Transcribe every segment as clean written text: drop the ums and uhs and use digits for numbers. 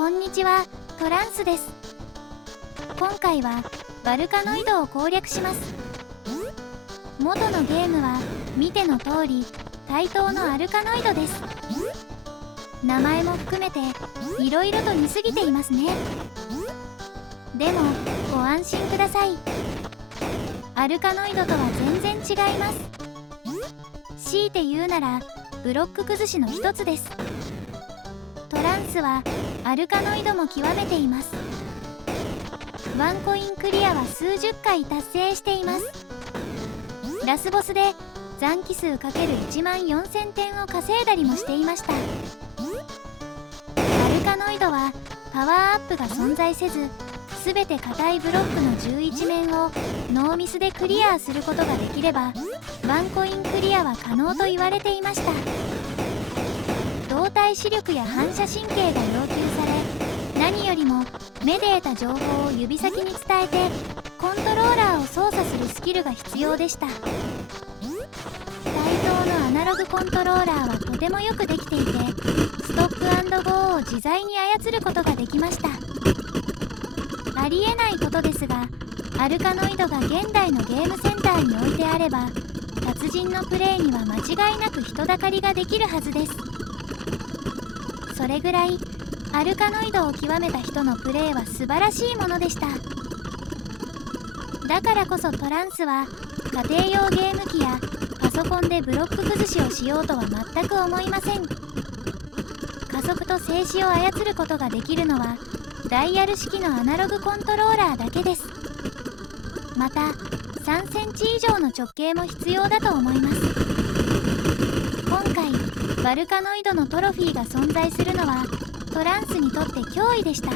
こんにちは、トランスです。今回はバルカノイドを攻略します。元のゲームは見ての通り対等のアルカノイドです。名前も含めていろいろと似すぎていますね。でもご安心ください。アルカノイドとは全然違います。強いて言うならブロック崩しの一つです。トランスはアルカノイドも極めています。ワンコインクリアは数十回達成しています。ラスボスで残機数 ×14000 点を稼いだりもしていました。アルカノイドはパワーアップが存在せず、全て硬いブロックの11面をノーミスでクリアすることができればワンコインクリアは可能と言われていました。動体視力や反射神経が要求され、何よりも目で得た情報を指先に伝えてコントローラーを操作するスキルが必要でした。対等のアナログコントローラーはとてもよくできていて、ストップ&ゴーを自在に操ることができました。ありえないことですが、アルカノイドが現代のゲームセンターに置いてあれば達人のプレイには間違いなく人だかりができるはずです。それぐらいアルカノイドを極めた人のプレイは素晴らしいものでした。だからこそトランスは家庭用ゲーム機やパソコンでブロック崩しをしようとは全く思いません。加速と静止を操ることができるのはダイヤル式のアナログコントローラーだけです。また3センチ以上の直径も必要だと思います。今回バルカノイドのトロフィーが存在するのはトランスにとって脅威でした。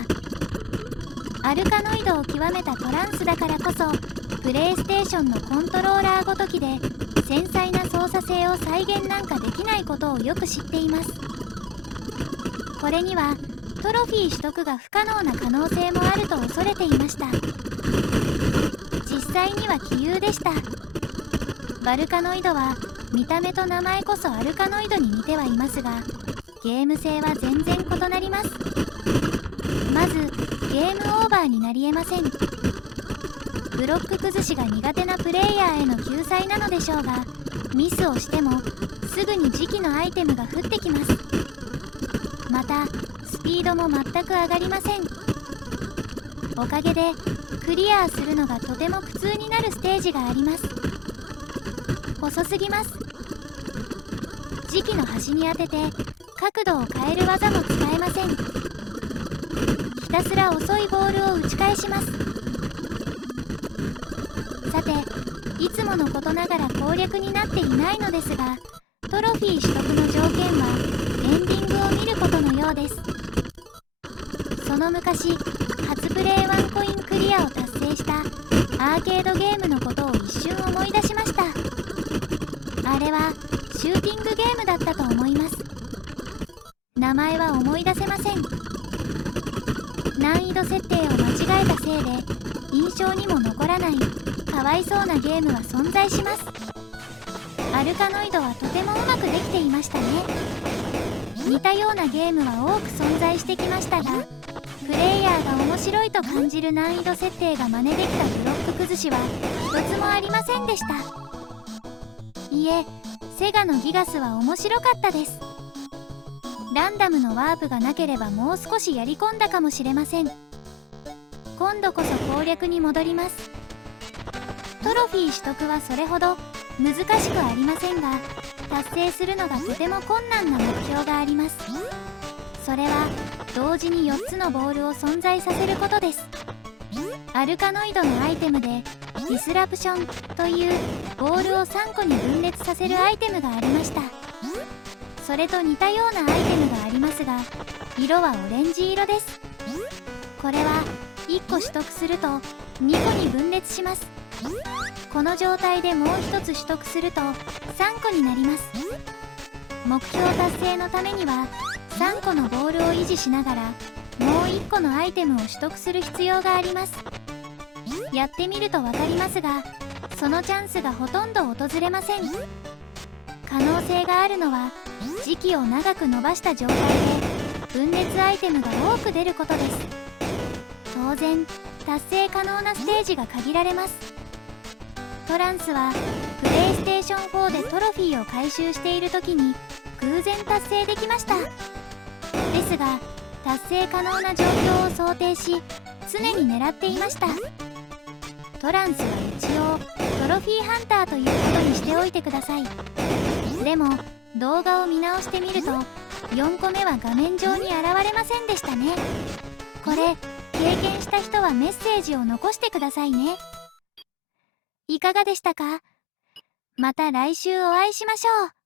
アルカノイドを極めたトランスだからこそプレイステーションのコントローラーごときで繊細な操作性を再現なんかできないことをよく知っています。これにはトロフィー取得が不可能な可能性もあると恐れていました。実際には奇遇でした。バルカノイドは見た目と名前こそアルカノイドに似てはいますが、ゲーム性は全然異なります。まずゲームオーバーになりえません。ブロック崩しが苦手なプレイヤーへの救済なのでしょうが、ミスをしてもすぐに時期のアイテムが降ってきます。またスピードも全く上がりません。おかげでクリアするのがとても苦痛になるステージがあります。遅すぎます。時期の端に当てて角度を変える技も使えません。ひたすら遅いボールを打ち返します。さて、いつものことながら攻略になっていないのですが、トロフィー取得の条件はエンディングを見ることのようです。その昔、初プレイワンコインクリアを達成したアーケードゲームのことを一瞬思い出しました。あれはシューティングゲームだったと思います。名前は思い出せません。難易度設定を間違えたせいで印象にも残らないかわいそうなゲームは存在します。アルカノイドはとてもうまくできていましたね。似たようなゲームは多く存在してきましたが、プレイヤーが面白いと感じる難易度設定が真似できたブロック崩しは一つもありませんでした。いえ、セガのギガスは面白かったです。ランダムのワープがなければもう少しやり込んだかもしれません。今度こそ攻略に戻ります。トロフィー取得はそれほど難しくありませんが、達成するのがとても困難な目標があります。それは同時に4つのボールを存在させることです。アルカノイドのアイテムでディスラプションというボールを3個に分裂させるアイテムがありました。それと似たようなアイテムがありますが、色はオレンジ色です。これは1個取得すると2個に分裂します。この状態でもう1つ取得すると3個になります。目標達成のためには3個のボールを維持しながらもう1個のアイテムを取得する必要があります。やってみると分かりますが、そのチャンスがほとんど訪れません。可能性があるのは時期を長く伸ばした状態で分裂アイテムが多く出ることです。当然達成可能なステージが限られます。トランスはプレイステーション4でトロフィーを回収している時に偶然達成できました。ですが達成可能な状況を想定し常に狙っていました。トランスは一応トロフィーハンターということにしておいてください。でも動画を見直してみると4個目は画面上に現れませんでしたね。これ経験した人はメッセージを残してくださいね。いかがでしたか？また来週お会いしましょう。